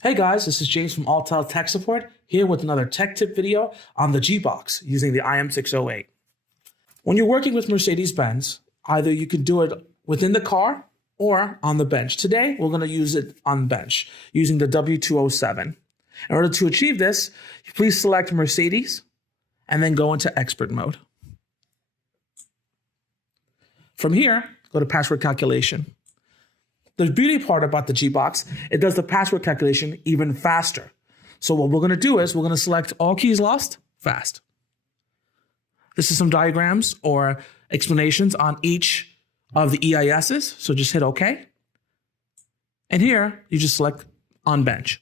Hey guys, this is James from Autel Tech Support, here with another tech tip video on the G-Box using the IM608. When you're working with Mercedes-Benz, either you can do it within the car or on the bench. Today, we're going to use it on the bench using the W207. In order to achieve this, please select Mercedes and then go into expert mode. From here, go to password calculation. The beauty part about the G-Box, it does the password calculation even faster. So what we're going to do is we're going to select all keys lost, fast. This is some diagrams or explanations on each of the EISs. So just hit OK. And here, you just select on bench.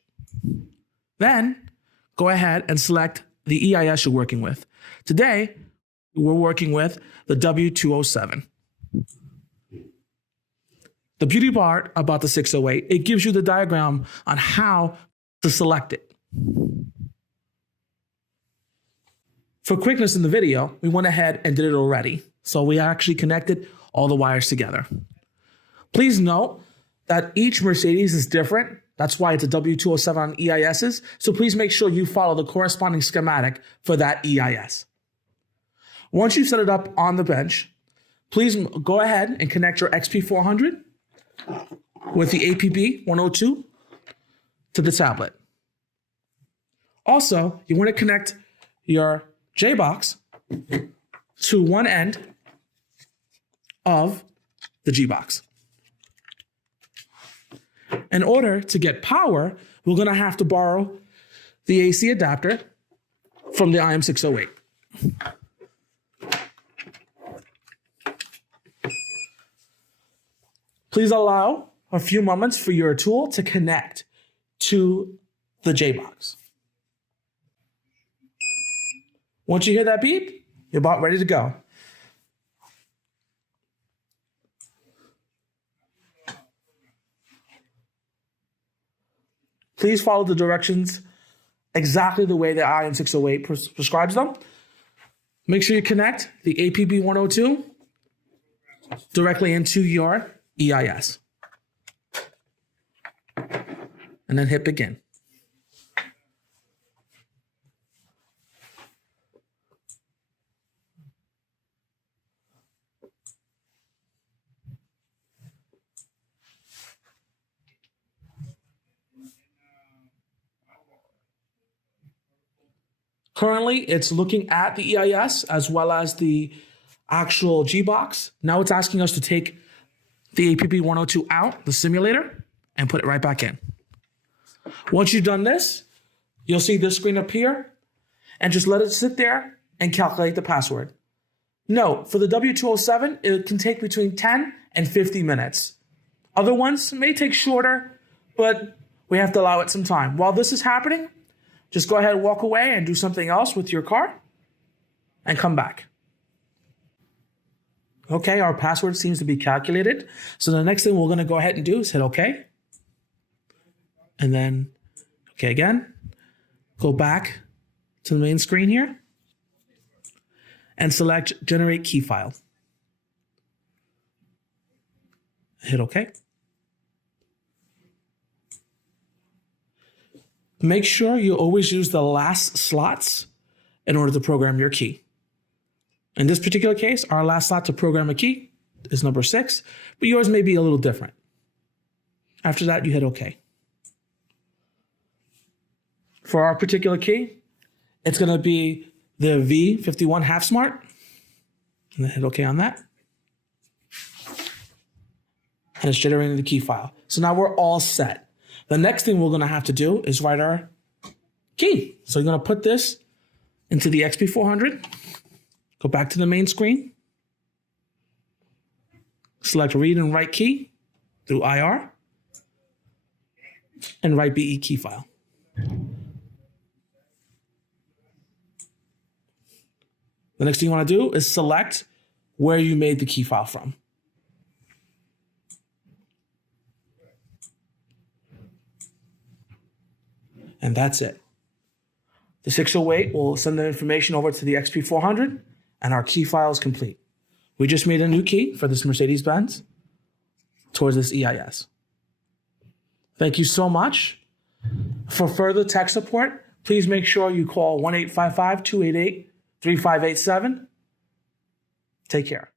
Then go ahead and select the EIS you're working with. Today, we're working with the W207. The beauty part about the 608, it gives you the diagram on how to select it. For quickness in the video, we went ahead and did it already. So we actually connected all the wires together. Please note that each Mercedes is different. That's why it's a W207 on EISs. So please make sure you follow the corresponding schematic for that EIS. Once you've set it up on the bench, please go ahead and connect your XP400 with the APB 102 to the tablet. Also, you want to connect your J-Box to one end of the G-Box. In order to get power, we're going to have to borrow the AC adapter from the IM608. Please allow a few moments for your tool to connect to the J-Box. Once you hear that beep, you're about ready to go. Please follow the directions exactly the way the IM608 prescribes them. Make sure you connect the APB 102 directly into your EIS. And then hit begin. Currently, it's looking at the EIS as well as the actual G-Box. Now it's asking us to take the APB 102 out, the simulator, and put it right back in. Once you've done this, you'll see this screen appear, and just let it sit there and calculate the password. Note, for the W207, it can take between 10 and 50 minutes. Other ones may take shorter, but we have to allow it some time. While this is happening, just go ahead and walk away and do something else with your car and come back. Okay, our password seems to be calculated. So the next thing we're going to go ahead and do is hit OK. And then OK again. Go back to the main screen here and select Generate Key File. Hit OK. Make sure you always use the last slots in order to program your key. In this particular case, our last slot to program a key is number 6, but yours may be a little different. After that, you hit OK. For our particular key, it's going to be the V51 Half Smart. And then hit OK on that. And it's generating the key file. So now we're all set. The next thing we're going to have to do is write our key. So you're going to put this into the XP400. Go back to the main screen. Select Read and Write Key through IR. And write BE key file. The next thing you want to do is select where you made the key file from. And that's it. The 608 will send the information over to the XP400, and our key file is complete. We just made a new key for this Mercedes-Benz towards this EIS. Thank you so much. For further tech support, please make sure you call 1-855-288-3587. Take care.